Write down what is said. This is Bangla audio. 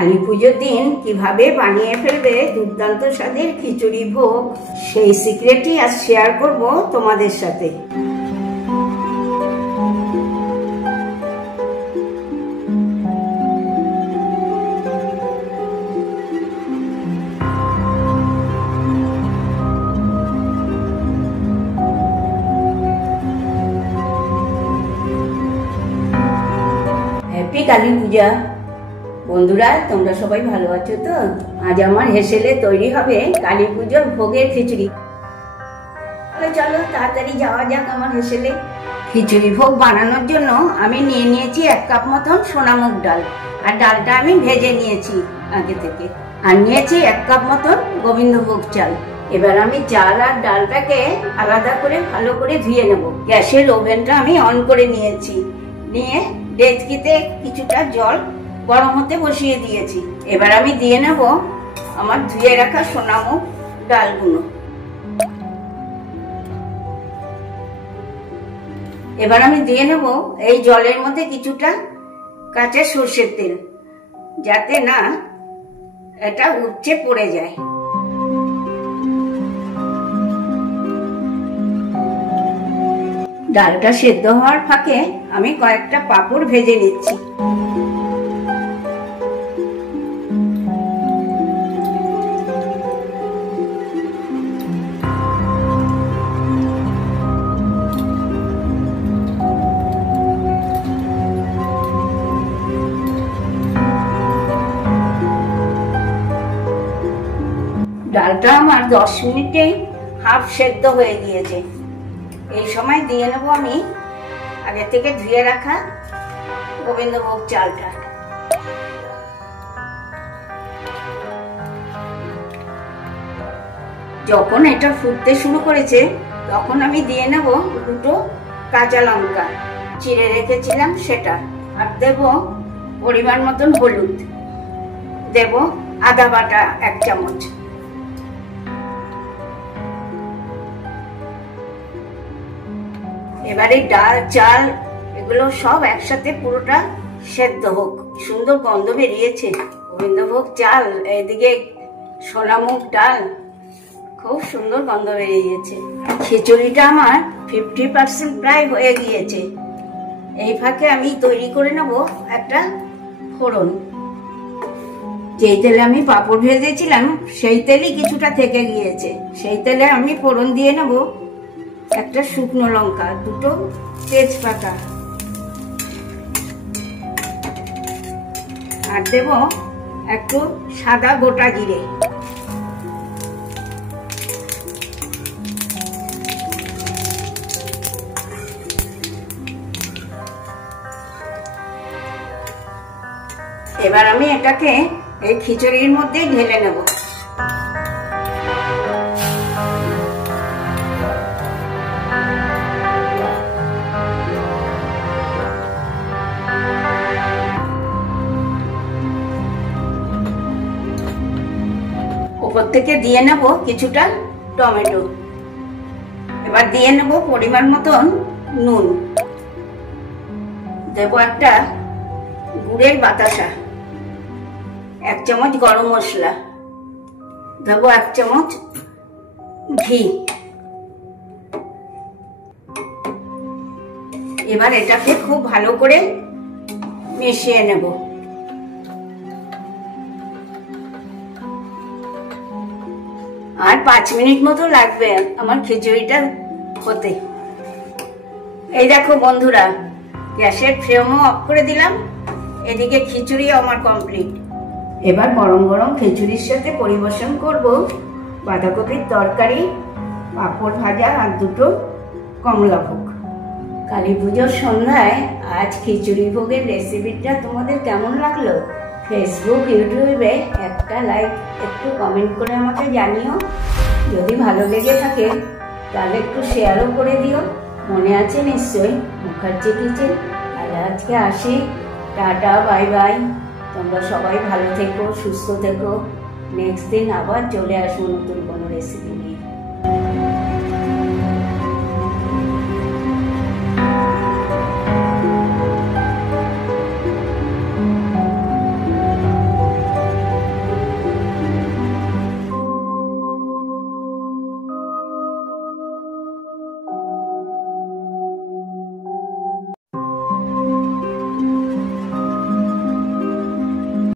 কালী পুজোর দিন কিভাবে বানিয়ে ফেলবে দুর্দান্ত স্বাদের খিচুড়ি ভোগ, সেই সিক্রেটই আজ শেয়ার করব তোমাদের সাথে। হ্যাপি কালী পূজা বন্ধুরা, তোমরা সবাই ভালো আছো তো? আজ আমার হেসেলে তৈরি হবে কালী পুজোর ভোগের খিচুড়ি। চলো তাড়াতাড়ি যাওয়া যাক আমার হেসেলে। খিচুড়ি ভোগ বানানোর জন্য আমি নিয়ে নিয়েছি 1 কাপ মতন সোনামুগ ডাল, আর ডালটা আমি ভেজে নিয়েছি আগে থেকে। আর নিয়েছি 1 কাপ মতন গোবিন্দভোগ চাল। এবার আমি চাল আর ডালটাকে আলাদা করে ভালো করে ধুয়ে নেব। গ্যাসের ওভেনটা আমি অন করে নিয়েছি, নিয়ে ডেচকিতে কিছুটা জল গরম হতে বসিয়ে দিয়েছি। এবার আমি দিয়ে নেব আমার ধুয়ে রাখা সোনামুগ ডালগুলো। এবার আমি দিয়ে নেব এই জলের মধ্যে কিছুটা কাঁচা সর্ষের তেল, যাতে না এটা উপচে পড়ে যায়। ডালটা সেদ্ধ হওয়ার ফাঁকে আমি কয়েকটা পাঁপড় ভেজে নিচ্ছি। ডালটা আমার 10 মিনিটেই হাফ সেদ্ধ হয়ে গিয়েছে। এই সময় দিয়ে নেব আমি আগে থেকে ধুয়ে রাখা গোবিন্দভোগ চালটা। যখন এটা ফুটতে শুরু করেছে তখন আমি দিয়ে নেব 2টো কাঁচা লঙ্কা চিড়ে রেখেছিলাম সেটা, আর দেব পরিমাণ মতন হলুদ, দেব আদা বাটা 1 চামচ। এবারে ডাল চাল এগুলো সব একসাথে পুরোটা সেদ্ধ হোক। সুন্দর গন্ধ বেরিয়েছে গোবিন্দভোগ চাল, এদিকে সোনামুগ ডাল, খুব সুন্দর গন্ধ বেরিয়েছে। খিচুড়িটা আমার 50% প্রায় হয়ে গিয়েছে। এই ফাঁকে আমি তৈরি করে নেব একটা ফোড়ন। যেই তেলে আমি পাঁপড় ভেজেছিলাম সেই তেলই কিছুটা থেকে গিয়েছে। সেই তেলে আমি ফোড়ন দিয়ে নেব একটা শুকনো লঙ্কা, 2টো তেজপাতা, আর দেব একটু সাদা গোটা জিরে। এবার আমি এটাকে এই খিচুড়ির মধ্যে ঢেলে নেব। উপর থেকে দিয়ে নেব কিছুটা টমেটো। এবার দিয়ে নেব পরিমাণ মতন নুন, দেব একটা গুড়ের বাতাসা, 1 চামচ গরম মশলা, দেব 1 চামচ ঘি। এবার এটাকে খুব ভালো করে মিশিয়ে নেব। আর 5 মিনিট মতো লাগবে আমার খিচুড়িটা হতে। এই দেখো বন্ধুরা, গ্যাসের ফ্লেমও অফ করে দিলাম। এদিকে খিচুড়ি আমার কমপ্লিট। এবার গরম গরম খিচুড়ির সাথে পরিবেশন করব বাঁধাকপির তরকারি, পাঁপড় ভাজা আর 2টো কমলা ভোগ। কালী পুজোর সন্ধ্যায় আজ খিচুড়ি ভোগের রেসিপিটা তোমাদের কেমন লাগলো? ফেসবুক ইউটিউবে একটা লাইক একটু কমেন্ট করে আমাকে জানিও। যদি ভালো লেগে থাকে তাহলে একটু শেয়ারও করে দিও। মনে আছে নিশ্চয়ই মুখার্জি কিচেন। আর আজকে আসি, টাটা বাই বাই। তোমরা সবাই ভালো থেকো, সুস্থ থেকো। নেক্সট দিন আবার চলে আসবো নতুন কোনো রেসিপি নিয়ে।